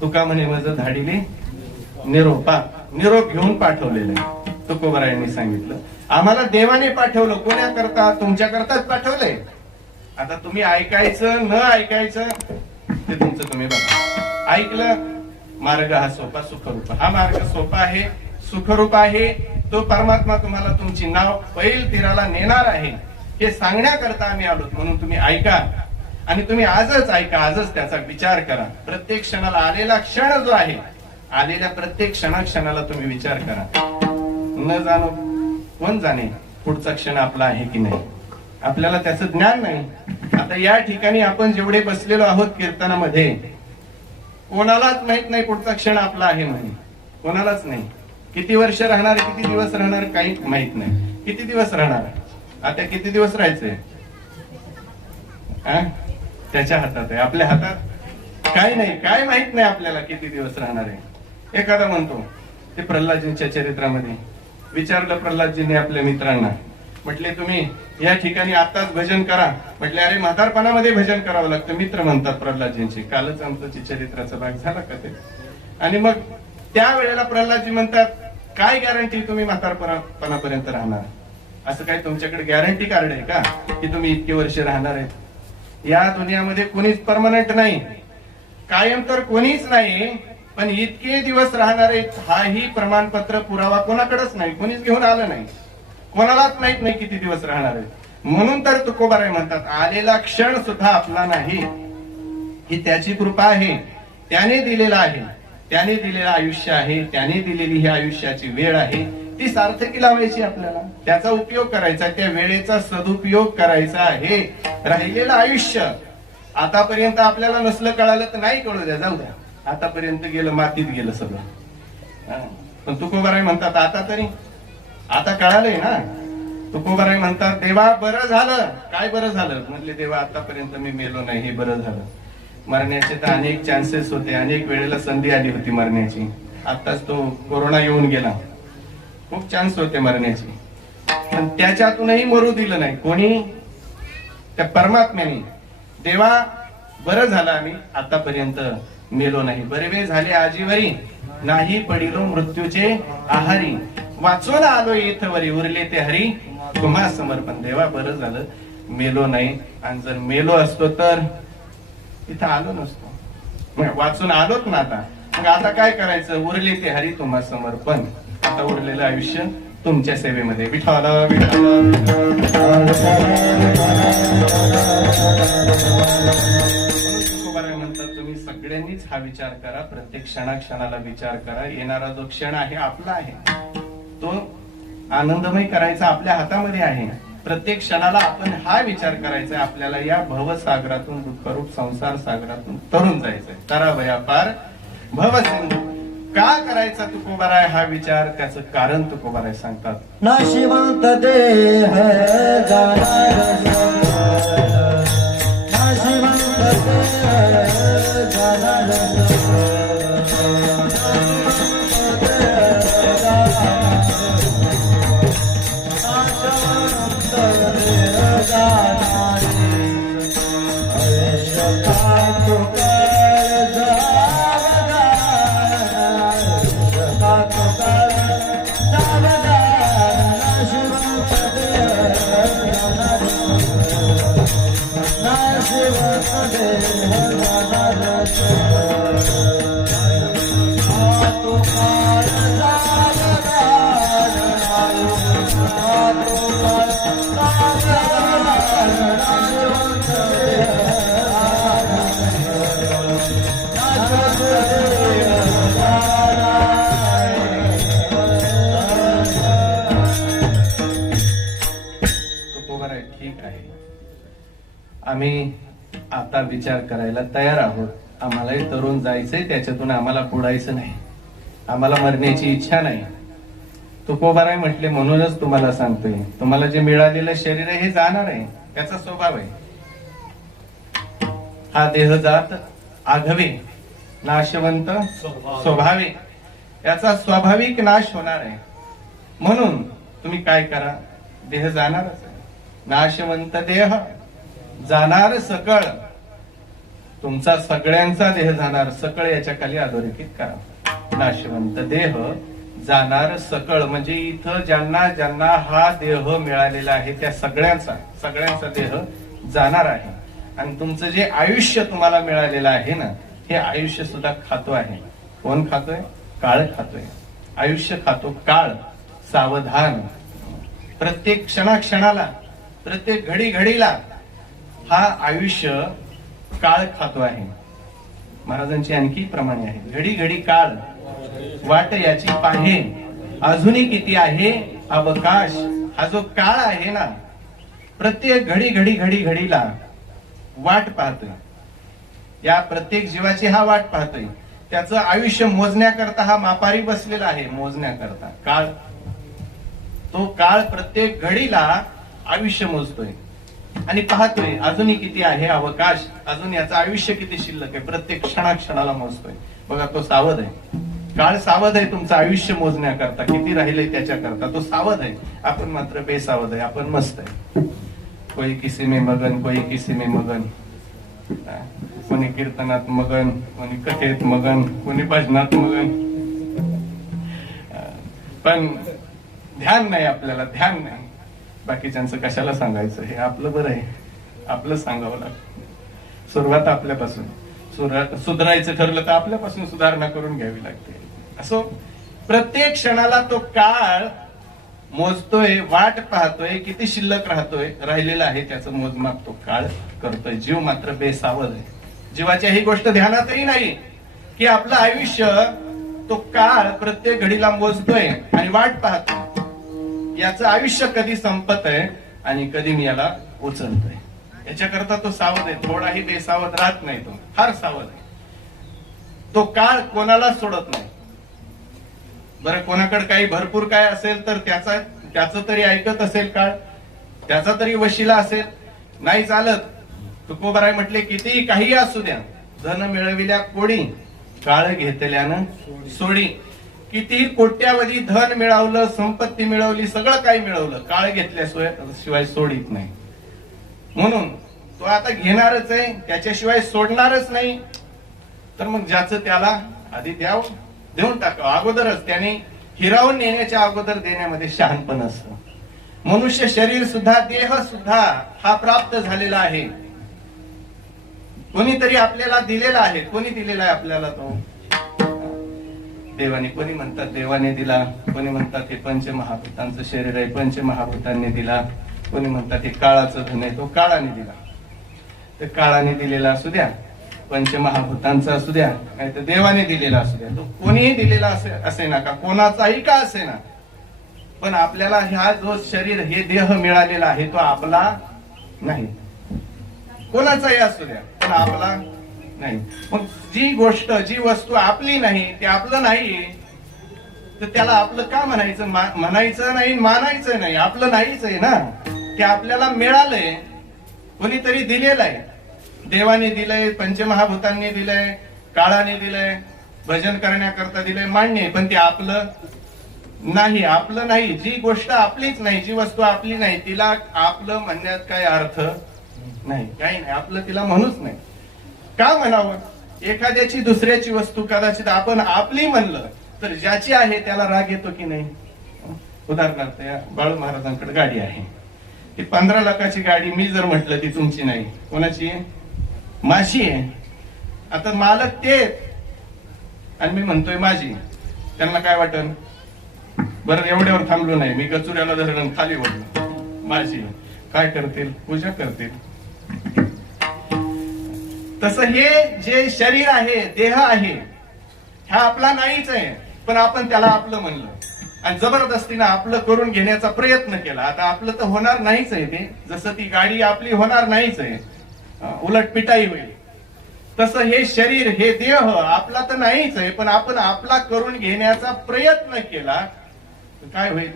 तुका म्हणे मज धाडिले निरोपा, निरोप घेऊन पाठवलेलं आहे. तुकोबारायांनी सांगितलं आम्हाला देवाने पाठवलं. कोणाकरता? तुमच्याकरताच पाठवलंय. आता तुम्ही ऐकायचं न ऐकायचं ते तुमचं तुम्ही बघा. ऐकलं, मार्ग हा सोपा सुखरूप, हा मार्ग सोपा आहे, सुखरूप आहे. तो परमात्मा तुम्हाला तुमची नाव पैल तीराला नेणार आहे हे सांगण्याकरता आम्ही आलो. म्हणून तुम्ही ऐका आणि तुम्ही आजच ऐका, आजच त्याचा विचार करा. प्रत्येक क्षणाला आलेला क्षण जो आहे, आलेल्या प्रत्येक क्षणाला तुम्ही विचार करा. न जाणो कोण जाणे पुढचा क्षण आपला आहे की नाही, आपल्याला त्याचं ज्ञान नाही. आता या ठिकाणी आपण जेवढे बसलेलो आहोत कीर्तनामध्ये, कोणालाच माहित नाही पुढचा क्षण आपला आहे म्हणून. कोणालाच नाही. किती वर्ष राहणार, किती दिवस राहणार काही माहित नाही. किती दिवस राहणार, आता किती दिवस राहायचंय त्याच्या हातात आहे. आपल्या हातात काय नाही, काय माहित नाही आपल्याला किती दिवस राहणार आहे. एखादा म्हणतो, ते प्रल्हादजींच्या चरित्रामध्ये विचारलं प्रल्हादजींनी आपल्या मित्रांना, म्हटले तुम्ही या ठिकाणी आताच भजन करा. म्हटले अरे म्हातारपणामध्ये भजन करावं लागतं. मित्र म्हणतात प्रल्हादजींची, कालच आमचं चरित्राचा भाग झाला का ते. आणि मग त्यावेळेला प्रल्हादजी म्हणतात, काय गॅरंटी तुम्ही म्हातारपणापर्यंत राहणार? असं काय तुमच्याकडे गॅरंटी कार्ड आहे का की तुम्ही इतके वर्ष राहणार आहेत? या दुनियामध्ये कोणीच परमनंट नाही, कायम तर कोणीच नाही, पण इतके दिवस राहणार आहेत हाही प्रमाणपत्र पुरावा कोणाकडेच नाही, कोणीच घेऊन आलं नाही. कोणालाच माहित नाही किती दिवस राहणार आहेत. म्हणून तर तुकोबाराय म्हणतात, आलेला क्षण सुद्धा आपला नाही, ही त्याची कृपा आहे. त्याने दिलेला आहे, त्याने दिलेलं आयुष्य आहे, त्याने दिलेली ही आयुष्याची वेळ आहे. ती सार्थकी लावायची आपल्याला, त्याचा उपयोग करायचा, त्या वेळेचा सदुपयोग करायचा आहे. राहिलेलं आयुष्य आतापर्यंत आपल्याला नसलं कळालं तर नाही कळू द्या, जाऊ द्या. आतापर्यंत गेलं, मातीत गेलं सगळं. पण तुकोबाराय म्हणतात आता तरी, आता कळालंय ना. तुकोबाराय म्हणतात, देवा बरं झालं. काय बरं झालं? म्हटले देवा आतापर्यंत मी मेलो नाही, हे बरं झालं. मरण्याचे तर अनेक चान्सेस होते, अनेक वेळेला संधी आली होती मरण्याची. आताच तो कोरोना येऊन गेला, खूप चान्स होते मरण्याची, पण त्याच्यातूनही मरू दिलं नाही कोणी, त्या परमात्म्याने. देवा बरं झालं आम्ही आतापर्यंत मेलो नाही, बरे झाले आजीवरी, नाही पडिलो मृत्यूचे आहारी, वाचून आलो येथवरी, उरले ते हरी तुम्हा समर्पण. देवा बरं झालं मेलो नाही, आणि जर मेलो असतो तर इथं आलो नसतो. वाचून आलोच ना आता. मग आता काय करायचं? उरले ते हरी तुम्हा समर्पण. आता उरलेलं आयुष्य तुमच्या सेवेमध्ये. विठ्ठल विठ्ठल. तुकोबाराय म्हणतात, तुम्ही सगळ्यांनीच हा विचार करा, प्रत्येक क्षणाला विचार करा. येणारा जो क्षण आहे आपला आहे, तो आनंदमय करायचा आपल्या हातामध्ये आहे. प्रत्येक क्षणाला आपण हा विचार करायचा, आपल्याला या भवसागरातून, दुःखरूप संसार सागरातून तरुण जायचंय. तरावया पार भवसिंधू. का करायचा तुकोबाराय हा विचार? त्याचं कारण तुकोबाराय सांगतात. नाशिवंत देह जाणार, नाशिवंत देह जाणार, आम्ही आता विचार करायला तयार आहोत. आम्हालाही तरुण जायचंय, त्याच्यातून आम्हाला बुडायचं नाही, आम्हाला मरण्याची इच्छा नाही. तुकोबाराय म्हटले, म्हणूनच तुम्हाला सांगतोय, तुम्हाला जे मिळालेलं शरीर आहे हे जाणार आहे, त्याचा स्वभाव आहे. हा देह जात आघवे, नाशवंत स्वभावे, याचा स्वाभाविक नाश होणार आहे. म्हणून तुम्ही काय करा, देह जाणारच आहे. नाशवंत देह जाणार सकळ. तुमचा सगळ्यांचा देह जाणार सकळ, याच्या खाली अधोरेखित करा. नाशवंत देह जाणार सकळ, म्हणजे इथं ज्यांना ज्यांना हा देह मिळालेला आहे त्या सगळ्यांचा देह जाणार आहे. आणि तुमचं जे आयुष्य तुम्हाला मिळालेलं आहे ना, हे आयुष्य सुद्धा खातो आहे. कोण खातोय? काळ खातोय. आयुष्य खातो काळ. सावधान. प्रत्येक क्षणाक्षणाला, प्रत्येक घडी घडीला हा आयुष्य काळ खातो आहे. महाराजांची आणखी प्रमाणे आहे, घडी घडी काळ वाट याची पाहे, अजूनही किती आहे अवकाश. हा जो काळ आहे ना, प्रत्येक घडी घडीला वाट पाहतोय. या प्रत्येक जीवाची हा वाट पाहतोय. त्याचं आयुष्य मोजण्याकरता हा मापारी बसलेला आहे. मोजण्याकरता काळ, तो काळ प्रत्येक घडीला आयुष्य मोजतोय आणि पाहतोय अजूनही किती आहे अवकाश, अजून याचं आयुष्य किती शिल्लक आहे. प्रत्येक क्षणाक्षणाला मोजतोय. बघा, तो सावध आहे. काळ सावध आहे तुमचं आयुष्य मोजण्याकरता, किती राहिले त्याच्याकरता तो सावध आहे. आपण मात्र बेसावध आहे. आपण मस्त आहे. कोई किसी में मगन, कोई किसी में मगन. कोणी कीर्तनात मगन, कोणी कथेत मगन, कोणी भजनात मगन. पण ध्यान नाही आपल्याला, ध्यान नाही. बाकीच्यांचं कशाला सांगायचं, हे आपलं बरं आहे. आपलं सांगावं लागतं. सुरुवात आपल्यापासून. सुधारायचं ठरलं तर आपल्यापासून सुधारणा करून घ्यावी लागते. असो, प्रत्येक क्षणाला तो काळ मोजतोय, वाट पाहतोय, किती शिल्लक राहिलेला आहे त्याचं मोजमाप तो काळ करतोय. जीव मात्र बेसावध आहे. जीवाच्या ही गोष्ट ध्यानातही नाही की आपलं आयुष्य तो काळ प्रत्येक घडीला मोजतोय आणि वाट पाहतोय. याचं आयुष्य कधी संपत आहे आणि कधी मी याला उचलतोय. याच्याकरता तो सावध आहे. थोडाही बेसावध राहत नाही. तो फार सावध आहे. तो काळ कोणाला सोडत नाही. बरं, कोणाकडे काही भरपूर काय असेल तर त्याचं तरी ऐकत असेल काळ, त्याचा तरी वशिला असेल. नाही चालत. तुकोबाराय म्हटले, किती काही असू द्या, धन मिळविल्या कोडी, काळ घेतल्यानं सोडी. किती कोट्यावधी धन मिळवलं, संपत्ती मिळवली, सगळं काही मिळवलं, काळ घेतल्याशिवाय सोडित नाही. म्हणून तो आता घेणारच आहे, त्याच्याशिवाय सोडणारच नाही. तर मग ज्याचं त्याला आधी देऊन टाकावं. अगोदरच त्याने हिरावून नेण्याच्या अगोदर देण्यामध्ये शहाणपण असतं. मनुष्य शरीर सुद्धा, देह सुद्धा हा प्राप्त झालेला आहे. कोणीतरी आपल्याला दिलेला आहे. कोणी दिलेला आहे आपल्याला? तो देवाने. कोणी म्हणतात देवाने दिला, कोणी म्हणतात हे पंचमहाभूतांचं शरीर आहे, पंचमहाभूतांनी दिला. कोणी म्हणतात हे काळाचं धन आहे, तो काळाने दिला. तर काळाने दिलेला असू द्या, पंचमहाभूतांचा असू द्या, नाही तर देवाने दिलेला असू द्या, तो कोणीही दिलेला असे ना का, कोणाचाही का असे ना, पण आपल्याला हा जो शरीर, हे देह मिळालेला आहे तो आपला नाही. कोणाचाही असू द्या, पण आपला नाही. मग जी गोष्ट, जी वस्तू आपली नाही, ते आपलं नाही, तर त्याला आपलं का म्हणायचं? म्हणायचं नाही, मानायचं नाही. आपलं नाहीच आहे ना. ते आपल्याला मिळालंय, कोणीतरी दिलेलं आहे. देवाने दिलंय, पंचमहाभूतांनी दिलंय, काळाने दिलंय, भजन करण्याकरता दिलंय, मान्य आहे. पण ते आपलं नाही. आपलं नाही. जी गोष्ट आपलीच नाही, जी वस्तू आपली नाही, तिला आपलं म्हणण्यात काय अर्थ नाही, काही नाही. आपलं तिला म्हणूच नाही. का म्हणावं? एखाद्याची, दुसऱ्याची वस्तू कदाचित आपण आपली म्हणलं तर ज्याची आहे त्याला राग येतो की नाही? उदाहरणार्थ, या बाळू महाराजांकडे गाडी आहे. ती 15 लाखाची गाडी मी जर म्हटलं ती तुमची नाही, कोणाची आहे? माझी आहे. आता मालक ते आणि मी म्हणतोय माझी, त्यांना काय वाटन? बरं, एवढ्यावर थांबलो नाही मी, गचुऱ्याला धरण खाली ओढलो. माझी काय करतील? पूजा करतील. तसं हे जे शरीर आहे, देह आहे, हा आपला नाहीच आहे, पण आपण त्याला आपलं म्हणलं आणि जबरदस्तीनं आपलं करून घेण्याचा प्रयत्न केला. आता आपलं तर होणार नाहीच आहे ते. जसं ती गाडी आपली होणार नाहीच आहे, उलट पिटाई होईल. तसं हे शरीर, हे देह आपला तर नाहीच आहे, पण आपण आपला करून घेण्याचा प्रयत्न केला तर काय होईल?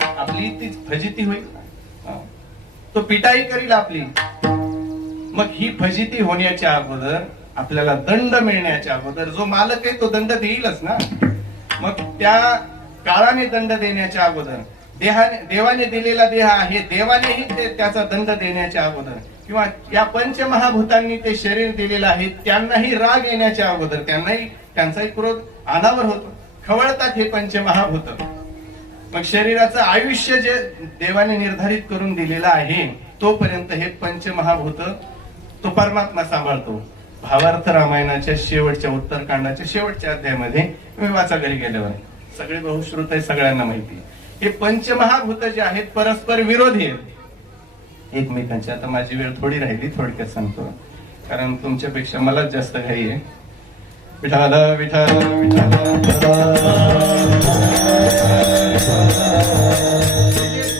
आपली ती फजिती होईल. तो पिटाई करील आपली. मग ही फजिती होण्याच्या अगोदर, आपल्याला दंड मिळण्याच्या अगोदर जो मालक आहे तो दंड देईलच ना. मग त्या काळाने दंड देण्याच्या अगोदर, देवाने दिलेला देह आहे, देवानेही त्याचा दंड देण्याच्या अगोदर किंवा या पंचमहाभूतांनी ते शरीर दिलेलं आहे, त्यांनाही राग येण्याच्या अगोदर त्यांचाही क्रोध अनावर होतो, खवळतात हे पंचमहाभूत. मग शरीराचं आयुष्य जे देवाने निर्धारित करून दिलेलं आहे तोपर्यंत हे पंचमहाभूत तो परमात्मा सांभाळतो. भावार्थ रामायणाच्या शेवटच्या उत्तरकांडाच्या शेवटच्या अध्यायामध्ये तुम्ही वाचा घरी गेल्यावर, सगळे बहुश्रुत आहे, सगळ्यांना माहिती. हे पंचमहाभूत जे आहेत परस्पर विरोधी आहेत एकमेकांचे. आता माझी वेळ थोडी राहिली, थोडक्यात सांगतो, कारण तुमच्यापेक्षा मलाच जास्त घाई आहे. विठाल विठाल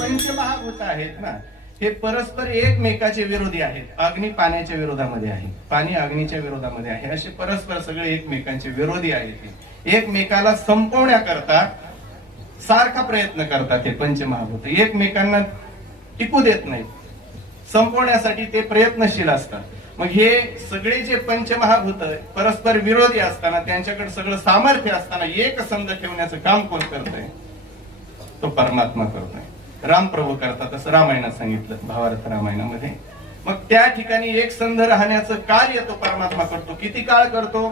पंचमहाभूत आहेत ना, हे परस्पर एकमेकाचे विरोधी आहेत. अग्नी पाण्याच्या विरोधामध्ये आहे, पाणी अग्नीच्या विरोधामध्ये आहे, असे परस्पर सगळे एकमेकांचे विरोधी आहेत. एकमेकाला संपवण्याकरता सारखा प्रयत्न करतात हे पंचमहाभूत, एकमेकांना टिकू देत नाहीत, संपवण्यासाठी ते प्रयत्नशील असतात. मग हे सगळे जे पंचमहाभूत परस्पर विरोधी असताना, त्यांच्याकडे सगळं सामर्थ्य असताना एक संध ठेवण्याचं काम कोण करतंय? तो परमात्मा करतोय. रामप्रभू करतात असं रामायणात सांगितलं, भावार्थ रामायणामध्ये. मग त्या ठिकाणी एक संध राहण्याचं कार्य तो परमात्मा करतो. किती काळ करतो?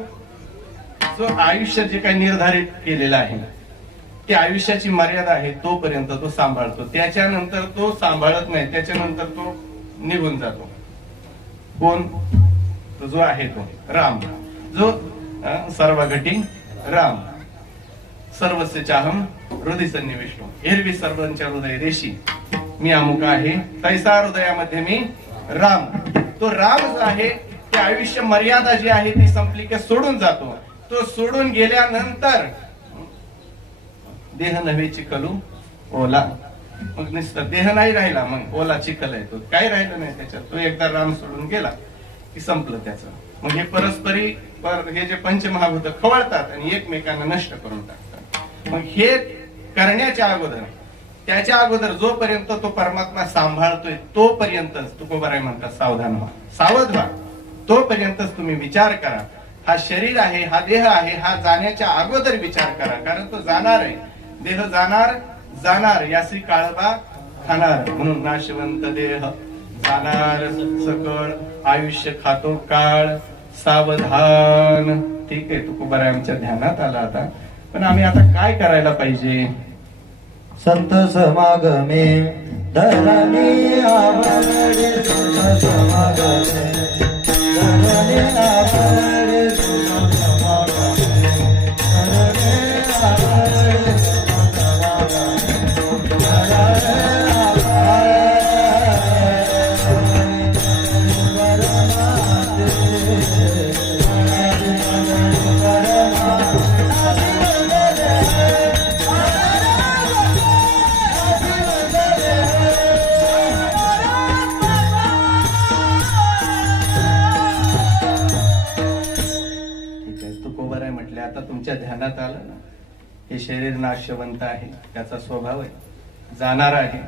जो आयुष्य जे काही निर्धारित केलेलं आहे, ते आयुष्याची मर्यादा आहे तोपर्यंत तो सांभाळतो. त्याच्यानंतर तो सांभाळत नाही, त्याच्यानंतर तो निघून जातो. कोण? तो जो आहे तो राम, जो सर्वघटी राम, सर्वस्य चाहम हृदय सन्निविष्टो, एरवी सर्वांच्या हृदय देशी मी अमुक आहे, तैसा हृदयामध्ये मी राम. तो राम जो आहे ते आयुष्य मर्यादा जी आहे ती संपली की सोडून जातो. तो सोडून गेल्यानंतर देह नव्हे चिखलू ओला, मग नुसतं देह नाही राहिला, मग ओला चिखल आहे, तो काही राहिलं नाही त्याच्यात. तो एकदा राम सोडून गेला की संपलं त्याचं. मग हे परस्परी हे जे पंचमहाभूत खवळतात आणि एकमेकांना नष्ट करून टाकतात. मग हे करण्याच्या अगोदर, त्याच्या अगोदर जोपर्यंत तो परमात्मा सांभाळतोय तोपर्यंतच तुकोबाराय म्हणतात सावधान व्हा, सावध व्हा. तोपर्यंतच तुम्ही विचार करा. हा शरीर आहे, हा देह आहे, हा जाण्याच्या अगोदर विचार करा, कारण तो जाणार आहे. देह जाणार यासी काळबा खाणार, म्हणून नाशवंत देह जाणार सकळ, आयुष्य खातो काळ सावधान. ठीक आहे, तुकोबाराय आमच्या ध्यानात आला आता. पण आम्ही आता काय करायला पाहिजे? संत समागमे धरणी आवडे, संत समागमे धरणी आवडे, संत समागमे धरणी आवडे, संत समागमे आता तुमच्या ध्यानात आलं ना, हे शरीर नाशवंत आहे, त्याचा स्वभाव आहे, जाणार आहे.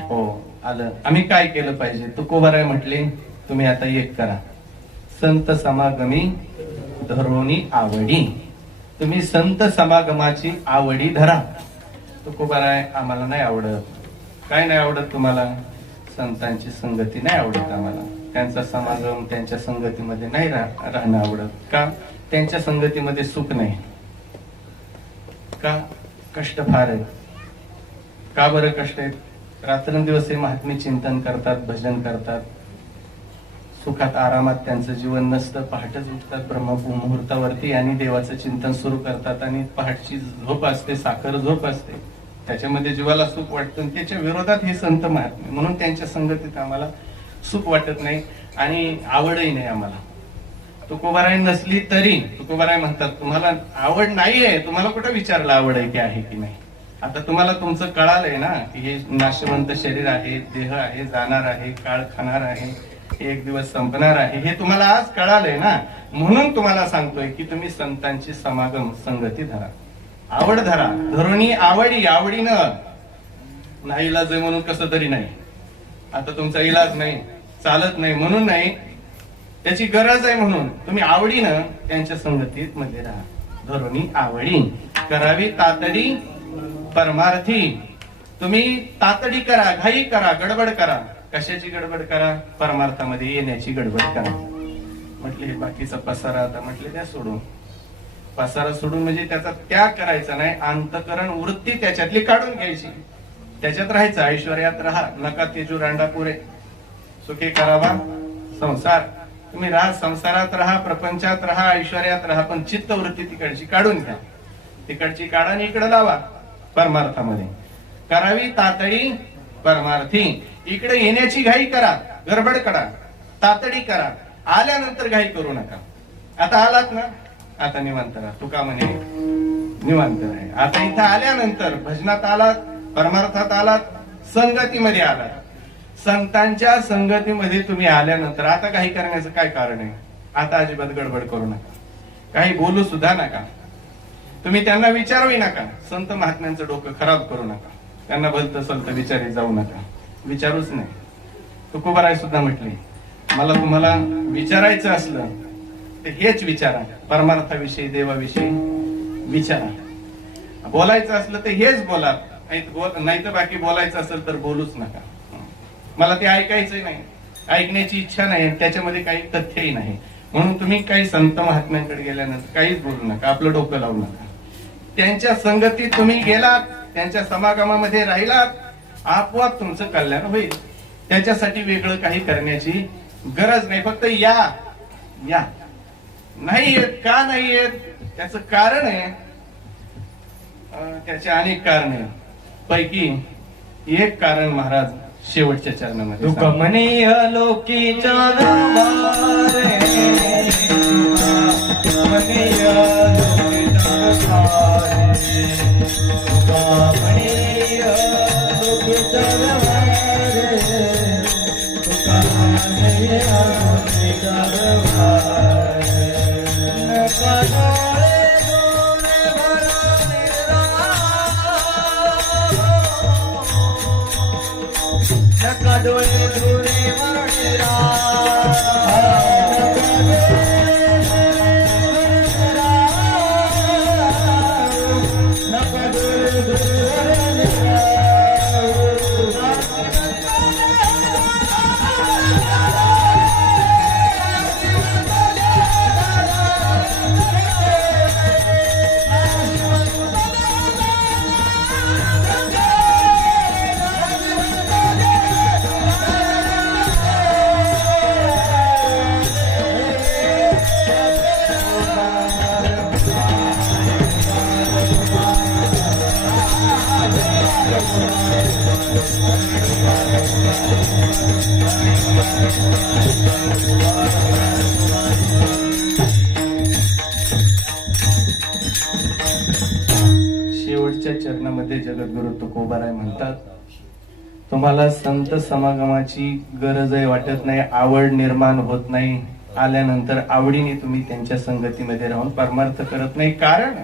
हो आलं. आम्ही काय केलं पाहिजे? तुकोबाराय म्हटले तुम्ही आता एक करा, संत समागमी धरोनी आवडी. तुम्ही संत समागमाची आवडी धरा. तुकोबाराय आम्हाला नाही आवडत. काय नाही आवडत तुम्हाला? संतांची संगती नाही आवडत आम्हाला, त्यांचा समागम, त्यांच्या संगतीमध्ये नाही राहणं आवडत. का? त्यांच्या संगतीमध्ये सुख नाही. का? कष्ट फार आहेत. का बरं कष्ट आहेत? रात्रंदिवस हे महात्मे चिंतन करतात, भजन करतात, सुखात आरामात त्यांचं जीवन नसतं. पहाटेच उठतात ब्रह्ममुहूर्तावरती आणि देवाचं चिंतन सुरू करतात, आणि पहाटची झोप असते, साखर झोप असते, त्याच्यामध्ये जीवाला सुख वाटतं. त्याच्या विरोधात हे संत महात्मे, म्हणून त्यांच्या संगतीत आम्हाला सुख वाटत नाही आणि आवडही नाही आम्हाला. तुकोबाराय नसली तरी तुकोबाराय म्हणतात तुम्हाला आवड नाहीये, तुम्हाला कुठं विचारलं आवड आहे की आहे की नाही. आता तुम्हाला तुमचं कळालंय ना की हे नाशवंत शरीर आहे, देह आहे, जाणार आहे, काळ खाणार आहे, एक दिवस संपणार आहे, हे तुम्हाला आज कळालंय ना. म्हणून तुम्हाला सांगतोय की तुम्ही संतांची समागम संगती धरा, आवड धरा. धरुणी आवडी, आवडीनं नाही इलाज आहे म्हणून कसं तरी नाही. आता तुमचा इलाज नाही, चालत नाही म्हणून नाही, त्याची गरज आहे म्हणून तुम्ही आवडीनं त्यांच्या संगतीत मध्ये राहा. धरुणी आवडी करावी तातडी परमार्थी. तुम्ही तातडी करा, घाई करा, गडबड करा. कशाची गडबड करा? परमार्थामध्ये येण्याची गडबड करा. म्हटले हे बाकीचा पसारा आता म्हटले त्या सोडून. पसारा सोडून म्हणजे त्याचा त्याग करायचा नाही, अंतकरण वृत्ती त्याच्यातली काढून घ्यायची, त्याच्यात राहायचं. ऐश्वर्यात राहा, नका तेजू रांडा पुरे, सुखी करावा संसार. तुम्ही राहा, संसारात राहा, प्रपंचात राहा, ऐश्वर्यात राहा, पण चित्तवृत्ती तिकडची काढून घ्या. तिकडची काढा आणि इकडे लावा. परमार्थामध्ये करावी तातडी परमार्थी. इकडे येण्याची घाई करा, गडबड करा, तातडी करा. आल्यानंतर घाई करू नका. आता आलात ना, आता निवांत राहा. तुका म्हणे निवांत राहा. आता इथं आल्यानंतर भजनात आलात, परमार्थात आलात, संगतीमध्ये आलात. संतांच्या संगतीमध्ये तुम्ही आल्यानंतर आता काही करण्याचं काय कारण आहे? आता अजिबात गडबड करू नका, काही बोलू सुद्धा नका, तुम्ही त्यांना विचारूही नका. संत महात्म्यांचं डोकं खराब करू नका, त्यांना भलतं सलत विचारी जाऊ नका, विचारूच नाही. तुकोबाराय सुद्धा म्हटले, मला तुम्हाला विचारायचं असलं तर हेच विचारा, परमार्थाविषयी, देवाविषयी विचारा. बोलायचं असलं तर हेच बोला, नाही तर बाकी बोलायचं असेल तर बोलूच नका. मला ते ऐकायचंही नाही, ऐकण्याची इच्छा नाही, त्याच्यामध्ये काही तथ्यही नाही. म्हणून तुम्ही काही संत महात्म्यांकडे गेल्यानंतर काहीच बोलू नका, आपलं डोकं लावू नका. त्यांच्या संगतीत तुम्ही गेलात, त्यांच्या समागमामध्ये राहिलात, आपोआप तुमचं कल्याण होईल. त्याच्यासाठी वेगळं काही करण्याची गरज नाही. फक्त या या. नाही येत का नाही येत त्याचं कारण आहे, त्याचे अनेक कारण आहे. पैकी एक कारण महाराज शेवटच्या चरणामध्ये तुका म्हणे अलोकीच्या दरबारे, तुका म्हणे अलोकीच्या दरबारे, तुका म्हणे अलोकीच्या दरबारे, तुका म्हणे अलोकीच्या दरबारे. नका डोळे डोळे भरून नका डोळे डोळे भरून नका डोळे डोळे शेवटच्या चरणामध्ये जगद्गुरु तुकोबाराय म्हणतात, तुम्हाला संत समागमाची गरजही वाटत नाही, आवड निर्माण होत नाही. आल्यानंतर आवडीने तुम्ही त्यांच्या संगतीमध्ये राहून परमार्थ करत नाही. कारण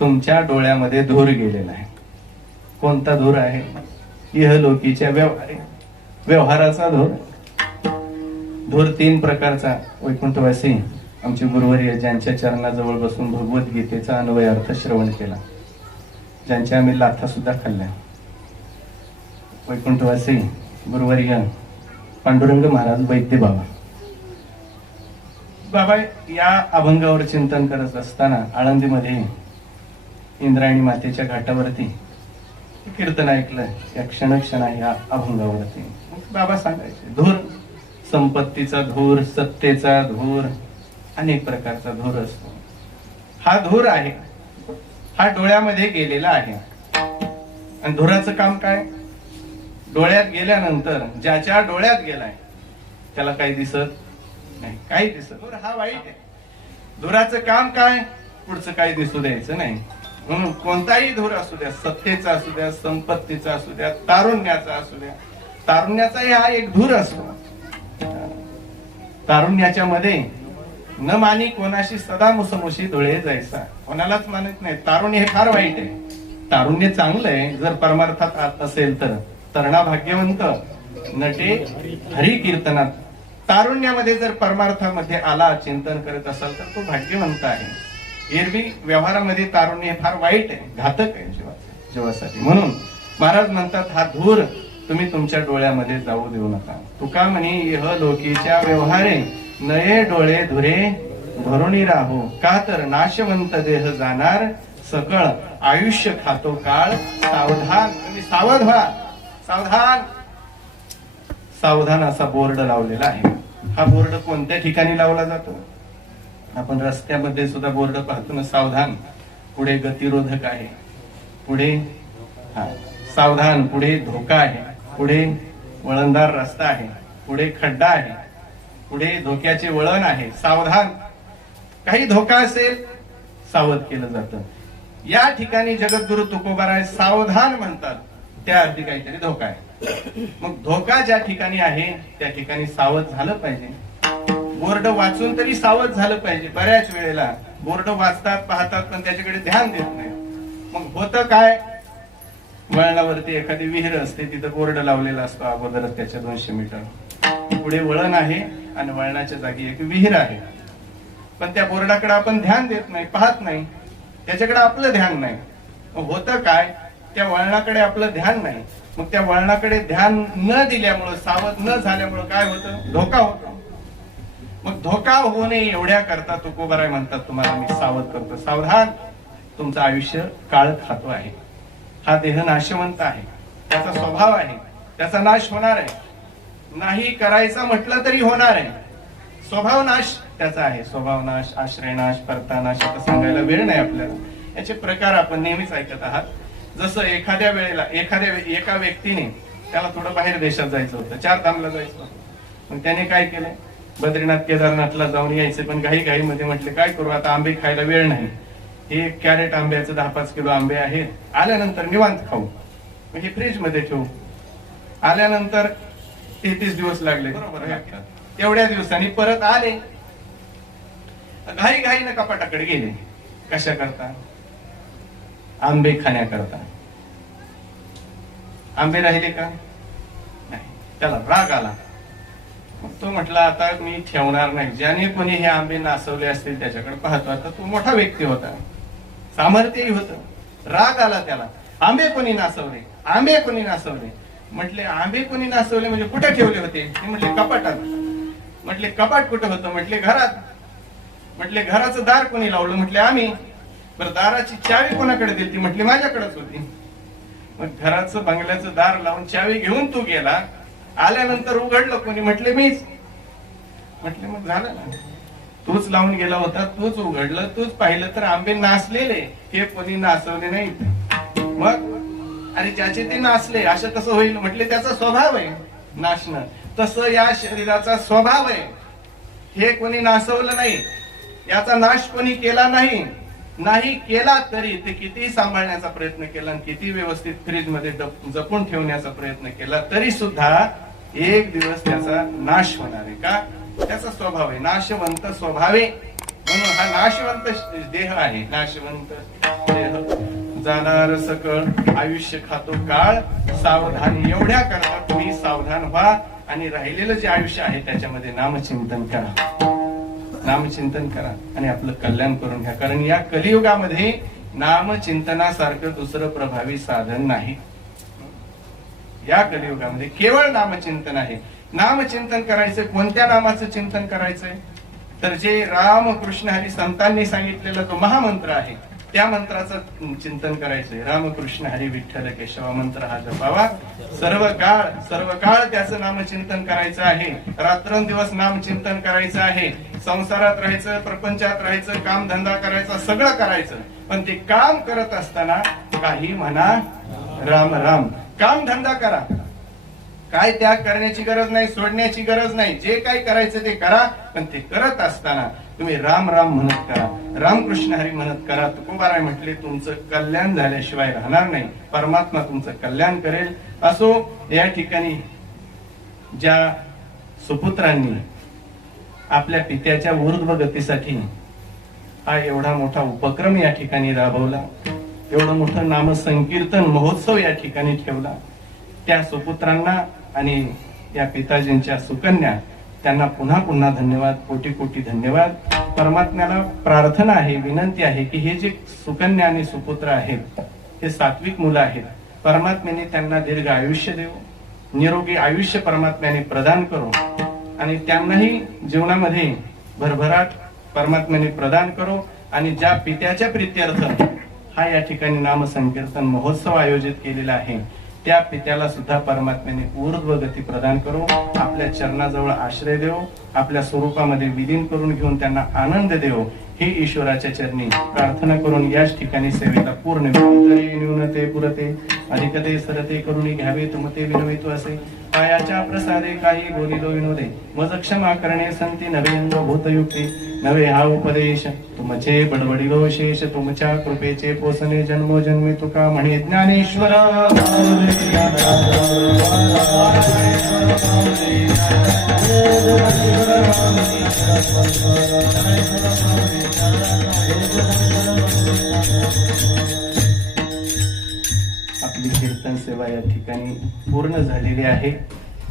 तुमच्या डोळ्यामध्ये धूर गेलेला आहे. कोणता धूर आहे? इहलोकीच्या व्यवहाराचा धूर. धूर तीन प्रकारचा. वैकुंठवासी आमचे गुरुवर्य ज्यांच्या चरणाजवळ बसून भगवद्गीतेचा अन्वय अर्थ श्रवण केला, ज्यांच्या आम्ही लाथा सुद्धा खाल्ल्या, वैकुंठवासी गुरुवर्य पांडुरंग महाराज वैद्य बाबा. बाबा या अभंगावर चिंतन करत असताना आळंदीमध्ये इंद्रायणी मातेच्या घाटावरती कीर्तन ऐकलं. या क्षणक्षणा या अभंगावरती बाबा सांगायचे, धूर संपत्तीचा धूर, सत्तेचा धूर, अनेक प्रकारचा धूर असतो. हा धूर आहे, हा डोळ्यामध्ये गेलेला आहे. आणि धुराचं काम काय? डोळ्यात गेल्यानंतर ज्याच्या डोळ्यात गेलाय त्याला काही दिसत नाही, काही दिसत. धूर हा वाईट आहे. धुराचं काम काय? पुढचं काही दिसू द्यायचं नाही. म्हणून कोणताही धूर असू द्या, सत्तेचा असू द्या, संपत्तीचा असू द्या, तारुण्याचा असू द्या, तारुण्याचाही हा एक धूर असतो. तारुण्याच्या मध्ये न मानी कोणाशी सदा मुसमुशी डोळे जायचा, कोणालाच मानत नाही. तारुण्य हे फार वाईट आहे. तारुण्य चांगलं आहे जर परमार्थात आत असेल तर. तरणा भाग्यवंत नटे हरी कीर्तनात. तारुण्यामध्ये जर परमार्थामध्ये आला, चिंतन करत असाल तर तो भाग्यवंत आहे. एरवी व्यवहारामध्ये तारुण्य हे फार वाईट आहे, घातक आहे जीवासाठी. म्हणून महाराज म्हणतात, हा धूर तुम्ही तुमच्या डोळ्यामध्ये जाऊ देऊ नका. तुका म्हणे इह लोकीच्या व्यवहारे नये डोळे धुरे भरुणी राहो, का तर नाशवंत देह जाणार सकळ आयुष्य खातो काळ. सावधान, तुम्ही सावध व्हा. सावधान सावधान असा बोर्ड लावलेला आहे. हा बोर्ड कोणत्या ठिकाणी लावला जातो? आपण रस्त्यामध्ये सुद्धा बोर्ड पाहतो ना, सावधान, पुढे गतिरोधक आहे, पुढे सावधान, पुढे धोका आहे, पुढे वळणदार रस्ता आहे, पुढे खड्डा आहे, पुढे धोक्याचे वळण आहे. सावधान, काही धोका असेल सावध केलं जातं. या ठिकाणी जगद्गुरु तुकोबाराय सावधान म्हणतात, त्या अर्थी काहीतरी धोका आहे. मग धोका ज्या ठिकाणी आहे त्या ठिकाणी सावध झालं पाहिजे. बोर्ड वाचून तरी सावध झालं पाहिजे. बऱ्याच वेळेला बोर्ड वाचतात, पाहतात, पण त्याच्याकडे ध्यान देत नाही. मग होतं काय, वळणावरती एखादी विहीर असते, तिथं बोर्ड लावलेला असतो अगोदरच, त्याच्या 200 मीटर पुढे वळण आहे आणि वळणाच्या जागी एक विहीर आहे. पण त्या बोर्डाकडे आपण ध्यान देत नाही, पाहत नाही, त्याच्याकडे आपलं ध्यान नाही. मग होतं काय, त्या वळणाकडे आपलं ध्यान नाही. मग त्या वळणाकडे ध्यान न दिल्यामुळं, सावध न झाल्यामुळं काय होतं, धोका होतो. मग धोका होऊ नये एवढ्या करता तुकोबाराय म्हणतात तुम्हाला मी सावध करतो. सावधान, तुमचं आयुष्य काळ खातो आहे. हा देह नाशवंत आहे, त्याचा स्वभाव आहे, त्याचा नाश होणार आहे. नाही करायचा म्हटलं तरी होणार आहे. स्वभाव नाश त्याचा आहे. स्वभाव नाश, आश्रय नाश, परता नाश आता सांगायला वेळ नाही आपल्याला. याचे प्रकार आपण नेहमीच ऐकत आहात. जसं एखाद्या वेळेला एका व्यक्तीने, त्याला थोडं बाहेर देशात जायचं होतं, 4 धामला जायचं होतं. मग त्याने काय केलं, बद्रीनाथ केदारनाथला जाऊन यायचे, पण घाई मध्ये म्हटले काय करू आता, आंबे खायला वेळ नाही, हे कॅरेट आंब्याचं 10-5 किलो आंबे आहेत, आल्यानंतर निवांत खाऊ, मग हे फ्रीज मध्ये ठेवू. आल्यानंतर 33 दिवस लागले, बरोबर, एवढ्या दिवसांनी परत आले, घाईनं कपाटाकडे गेले. कशा करता, आंबे खाण्याकरता. आंबे राहिले का नाही, त्याला राग आला. मग तो म्हटला आता मी ठेवणार नाही. ज्याने कोणी हे आंबे नासवले असतील त्याच्याकडे पाहतो. आता तो मोठा व्यक्ती होता, सामर्थ्यही होतं. राग आला त्याला, आंबे कोणी नासवले, आंबे कोणी नासवले. म्हटले आंबे कोणी नासवले म्हणजे कुठे ठेवले होते? ते म्हटले कपाटात. म्हटले कपाट कुठं होतं? म्हटले घरात. म्हटले घराचं दार कोणी लावलं? म्हटले आम्ही. बरं दाराची चावी कोणाकडे दिली? म्हटली माझ्याकडेच होती. मग घराचं बंगल्याचं दार लावून चावी घेऊन तू गेला, आल्यानंतर उघडलं कोणी? म्हटले मीच. म्हटले मग झालं ना, तूच लावून गेला होता, तूच उघडलं, तूच पाहिलं तर आंबे नासलेले, हे कोणी नासवले नाही. मग आणि ज्याचे ते नासले असं कसं होईल? म्हटले त्याचा स्वभाव आहे नाशणं, तसं या शरीराचा स्वभाव आहे. हे कोणी नासवलं नाही, याचा नाश कोणी केला नाही. नाही केला तरी ते किती सांभाळण्याचा प्रयत्न केला, किती व्यवस्थित फ्रीज मध्ये जपून ठेवण्याचा प्रयत्न केला, तरी सुद्धा एक दिवस त्याचा नाश होणार आहे. का? त्याचा स्वभाव आहे, नाशवंत स्वभावे. म्हणून हा नाशवंत देह आहे. नाशवंत देह जाणार सकळ आयुष्य खातो काळ. सावधान, एवढ्या करता तुम्ही सावधान व्हा आणि राहिलेलं जे आयुष्य आहे त्याच्यामध्ये नामचिंतन करा. नामचिंतन करा आणि आपलं कल्याण करून घ्या. कारण या कलियुगामध्ये नामचिंतनासारखं दुसरं प्रभावी साधन नाही. या कलियुगामध्ये केवळ नामचिंतन आहे. नामचिंतन करायचं. कोणत्या नामाचं चिंतन करायचंय? तर जे राम कृष्ण हरी संतांनी सांगितलेला जो महामंत्र आहे त्या मंत्राचं चिंतन करायचंय. राम कृष्ण हरी विठ्ठल केशवा मंत्र हा जपावा. सर्व काळ त्याचं नामचिंतन करायचं आहे. रात्रंदिवस नामचिंतन करायचं आहे. संसारात राहायचं, प्रपंचात राहायचं, काम धंदा करायचा, सगळं करायचं. पण ते काम करत असताना काही म्हणा राम राम. काम धंदा करा, काय त्याग करण्याची गरज नाही, सोडण्याची गरज नाही. जे काही करायचं ते करा, पण ते करत असताना तुम्ही राम राम म्हणत करा, रामकृष्ण हरी म्हणत करा. तुकोबाराय म्हटले तुमचं कल्याण झाल्याशिवाय राहणार नाही. परमात्मा तुमचं कल्याण करेल. असो, या ठिकाणी ज्या सुपुत्रांनी आपल्या पित्याच्या ऊर्ध्व गतीसाठी हा एवढा मोठा उपक्रम या ठिकाणी राबवला, एवढं मोठं नामसंकीर्तन महोत्सव या ठिकाणी ठेवला, त्या सुपुत्रांना आणि या पिताजींच्या सुकन्या त्यांना पुन्हा पुन्हा धन्यवाद, कोटी कोटी धन्यवाद. परमात्म्याला प्रार्थना आहे, विनंती आहे की हे जे सुकन्या आणि सुपुत्र आहेत हे सात्विक मुलं आहेत. परमात्म्याने त्यांना दीर्घ आयुष्य देव, निरोगी आयुष्य परमात्म्याने प्रदान करो आणि त्यांनाही जीवनामध्ये भरभराट परमात्म्याने प्रदान करो आणि ज्या पित्याच्या प्रित्यर्थ हा या ठिकाणी नाम संकीर्तन महोत्सव आयोजित केलेला आहे त्या पित्याला सुद्धा परमात्म्याने ऊर्ध्व गती प्रदान करो, आपल्या चरणाजवळ आश्रय देव, आपल्या स्वरूपामध्ये विलीन करून घेऊन त्यांना आनंद देव, ही ईश्वराच्या चरणी प्रार्थना करून याच ठिकाणी सेवेला पूर्ण न्यूनते पुरते अधिकते सरते करून घ्यावे तुमते विनवितो असे पायाच्या प्रसादे काही बोलिलो विनोदे मज क्षमा करणे संती नवे भूतयुक्ती नवे हा उपदेश तुमचे बडबडिलो शेष तुमच्या कृपेचे पोसणे जन्मोजन्मी तुका म्हणे ज्ञानेश्वर आपली कीर्तन सेवा या ठिकाणी पूर्ण झालेली आहे.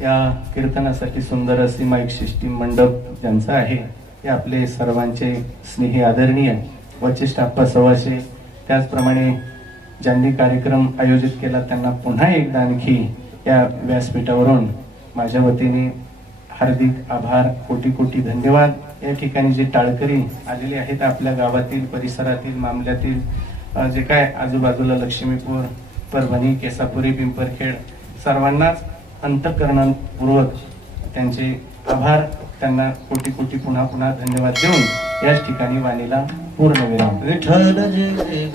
या कीर्तनासाठी सुंदर अशी माईक सिस्टीम मंडप ज्यांचा आहे ते आपले सर्वांचे स्नेही आदरणीय वचिष्ठ आप्पा सवाशे, त्याचप्रमाणे ज्यांनी कार्यक्रम आयोजित केला त्यांना पुन्हा एकदा आणखी या व्यासपीठावरून माझ्या वतीने हार्दिक आभार, कोटी कोटी धन्यवाद. या ठिकाणी जे टाळकरी आलेले आहेत आपल्या गावातील परिसरातील मामल्यातील जे काय आजूबाजूला लक्ष्मीपूर परभणी केसापुरी पिंपरखेड सर्वांनाच अंतःकरणपूर्वक त्यांचे आभार, त्यांना कोटी कोटी पुन्हा पुन्हा धन्यवाद देऊन याच ठिकाणी वाणीला पूर्ण विराम. विठ्ठल जय जय